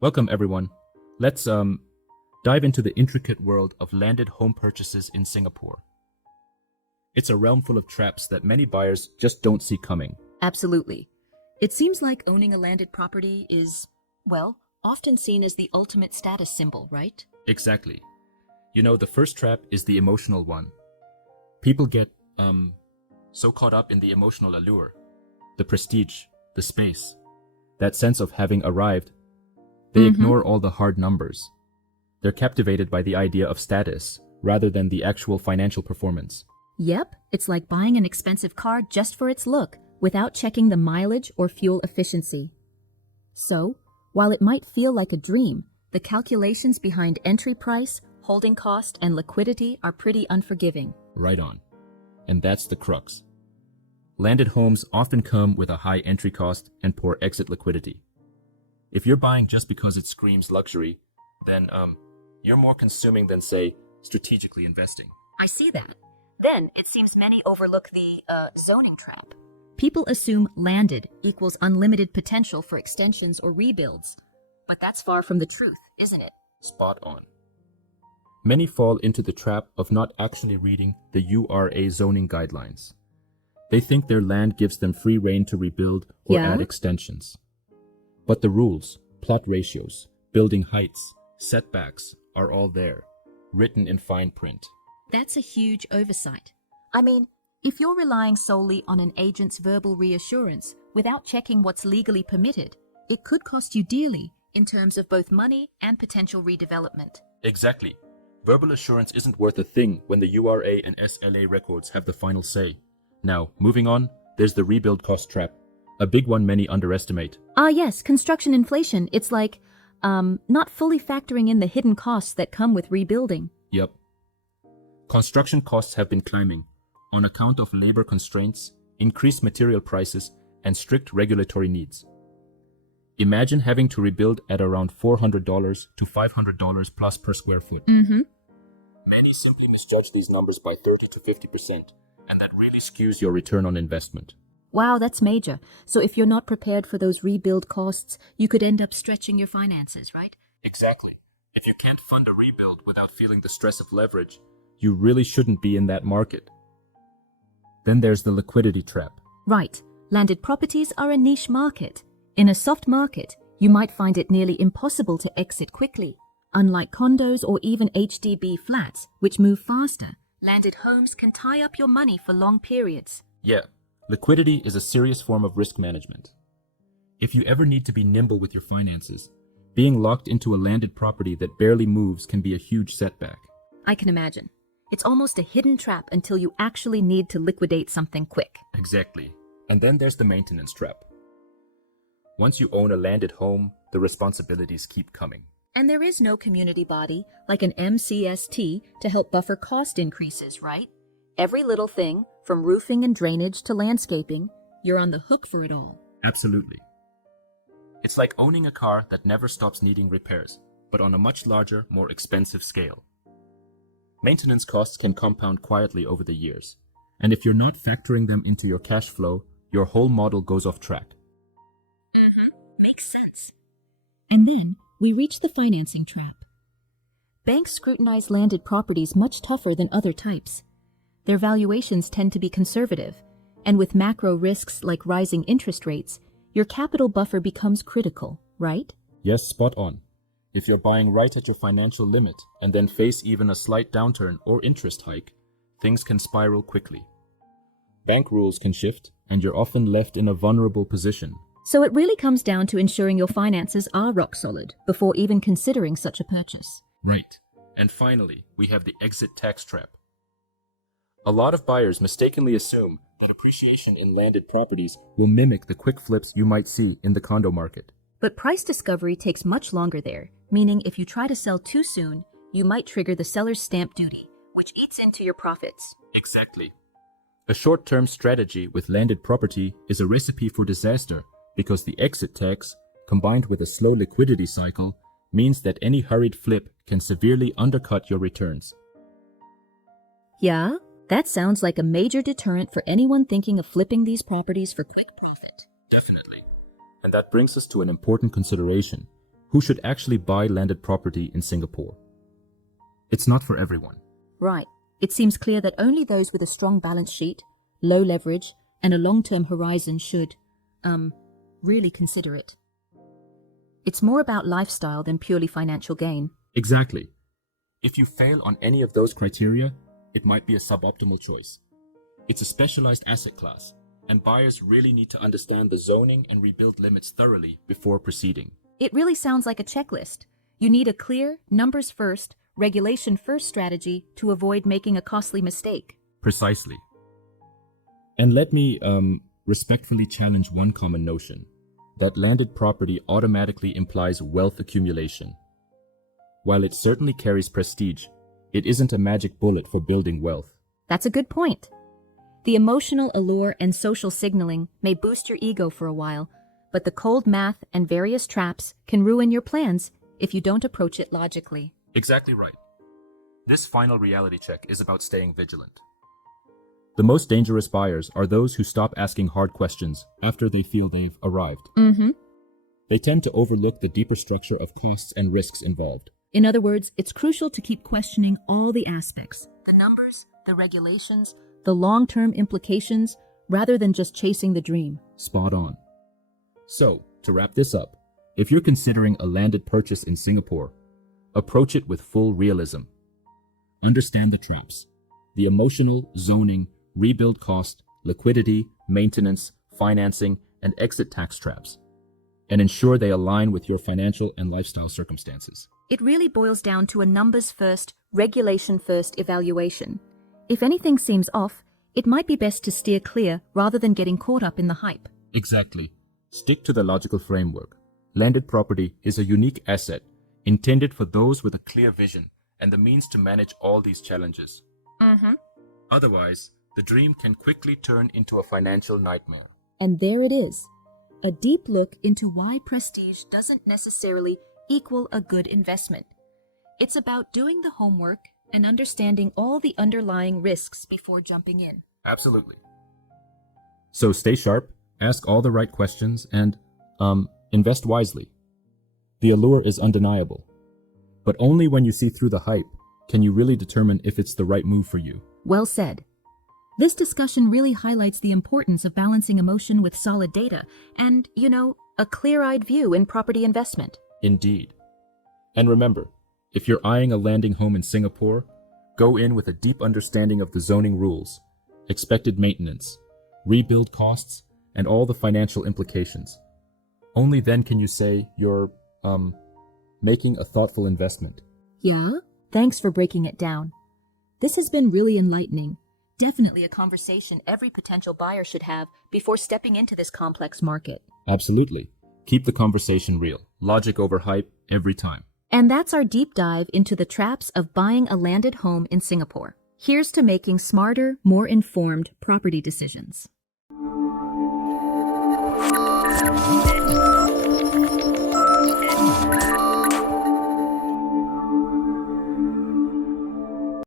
Welcome, everyone. Let's dive into the intricate world of landed home purchases in Singapore. It's a realm full of traps that many buyers just don't see coming. Absolutely. It seems like owning a landed property is, well, often seen as the ultimate status symbol, right? Exactly. The first trap is the emotional one. People get so caught up in the emotional allure, the prestige, the space, that sense of having arrived. They ignore all the hard numbers. They're captivated by the idea of status rather than the actual financial performance. Yep, it's like buying an expensive car just for its look, without checking the mileage or fuel efficiency. So, while it might feel like a dream, the calculations behind entry price, holding cost, and liquidity are pretty unforgiving. Right on. And that's the crux. Landed homes often come with a high entry cost and poor exit liquidity. If you're buying just because it screams luxury, then you're more consuming than, say, strategically investing. I see that. Then it seems many overlook the zoning trap. People assume landed equals unlimited potential for extensions or rebuilds. But that's far from the truth, isn't it? Spot on. Many fall into the trap of not actually reading the URA zoning guidelines. They think their land gives them free rein to rebuild or add extensions. But the rules, plot ratios, building heights, setbacks are all there, written in fine print. That's a huge oversight. I mean, if you're relying solely on an agent's verbal reassurance without checking what's legally permitted, it could cost you dearly in terms of both money and potential redevelopment. Exactly. Verbal assurance isn't worth a thing when the URA and SLA records have the final say. Now, moving on, there's the rebuild cost trap, a big one many underestimate. Yes, construction inflation. It's like, not fully factoring in the hidden costs that come with rebuilding. Yep. Construction costs have been climbing on account of labor constraints, increased material prices, and strict regulatory needs. Imagine having to rebuild at around $400 to $500 plus per square foot. Many simply misjudge these numbers by 30 to 50%, and that really skews your return on investment. Wow, that's major. So if you're not prepared for those rebuild costs, you could end up stretching your finances, right? Exactly. If you can't fund a rebuild without feeling the stress of leverage, you really shouldn't be in that market. Then there's the liquidity trap. Right. Landed properties are a niche market. In a soft market, you might find it nearly impossible to exit quickly. Unlike condos or even HDB flats, which move faster, landed homes can tie up your money for long periods. Yeah, liquidity is a serious form of risk management. If you ever need to be nimble with your finances, being locked into a landed property that barely moves can be a huge setback. I can imagine. It's almost a hidden trap until you actually need to liquidate something quick. Exactly. And then there's the maintenance trap. Once you own a landed home, the responsibilities keep coming. And there is no community body like an MCST to help buffer cost increases, right? Every little thing, from roofing and drainage to landscaping, you're on the hook for it all. Absolutely. It's like owning a car that never stops needing repairs, but on a much larger, more expensive scale. Maintenance costs can compound quietly over the years, and if you're not factoring them into your cash flow, your whole model goes off track. Makes sense. And then we reach the financing trap. Banks scrutinize landed properties much tougher than other types. Their valuations tend to be conservative, and with macro risks like rising interest rates, your capital buffer becomes critical, right? Yes, spot on. If you're buying right at your financial limit and then face even a slight downturn or interest hike, things can spiral quickly. Bank rules can shift, and you're often left in a vulnerable position. So it really comes down to ensuring your finances are rock solid before even considering such a purchase. Right. And finally, we have the exit tax trap. A lot of buyers mistakenly assume that appreciation in landed properties will mimic the quick flips you might see in the condo market. But price discovery takes much longer there, meaning if you try to sell too soon, you might trigger the seller's stamp duty, which eats into your profits. Exactly. A short-term strategy with landed property is a recipe for disaster because the exit tax, combined with a slow liquidity cycle, means that any hurried flip can severely undercut your returns. Yeah, that sounds like a major deterrent for anyone thinking of flipping these properties for quick profit. Definitely. And that brings us to an important consideration. who should actually buy landed property in Singapore. It's not for everyone. Right. It seems clear that only those with a strong balance sheet, low leverage, and a long-term horizon should, really consider it. It's more about lifestyle than purely financial gain. Exactly. If you fail on any of those criteria, it might be a suboptimal choice. It's a specialized asset class, and buyers really need to understand the zoning and rebuild limits thoroughly before proceeding. It really sounds like a checklist. You need a clear, numbers first, regulation first strategy to avoid making a costly mistake. Precisely. And let me respectfully challenge one common notion, that landed property automatically implies wealth accumulation. While it certainly carries prestige, it isn't a magic bullet for building wealth. That's a good point. The emotional allure and social signaling may boost your ego for a while, but the cold math and various traps can ruin your plans if you don't approach it logically. Exactly right. This final reality check is about staying vigilant. The most dangerous buyers are those who stop asking hard questions after they feel they've arrived. They tend to overlook the deeper structure of costs and risks involved. In other words, it's crucial to keep questioning all the aspects, the numbers, the regulations, the long-term implications, rather than just chasing the dream. Spot on. So, to wrap this up, if you're considering a landed purchase in Singapore, approach it with full realism. Understand the traps, the emotional, zoning, rebuild cost, liquidity, maintenance, financing, and exit tax traps, and ensure they align with your financial and lifestyle circumstances. It really boils down to a numbers first, regulation first evaluation. If anything seems off, it might be best to steer clear rather than getting caught up in the hype. Exactly. Stick to the logical framework. Landed property is a unique asset intended for those with a clear vision and the means to manage all these challenges. Otherwise, the dream can quickly turn into a financial nightmare. And there it is, a deep look into why prestige doesn't necessarily equal a good investment. It's about doing the homework and understanding all the underlying risks before jumping in. Absolutely. So stay sharp, ask all the right questions, and invest wisely. The allure is undeniable. But only when you see through the hype can you really determine if it's the right move for you. Well said. This discussion really highlights the importance of balancing emotion with solid data and, a clear-eyed view in property investment. Indeed. And remember, if you're eyeing a landing home in Singapore, go in with a deep understanding of the zoning rules, expected maintenance, rebuild costs, and all the financial implications. Only then can you say you're, making a thoughtful investment. Yeah? Thanks for breaking it down. This has been really enlightening. Definitely a conversation every potential buyer should have before stepping into this complex market. Absolutely. Keep the conversation real. Logic over hype every time. And that's our deep dive into the traps of buying a landed home in Singapore. Here's to making smarter, more informed property decisions.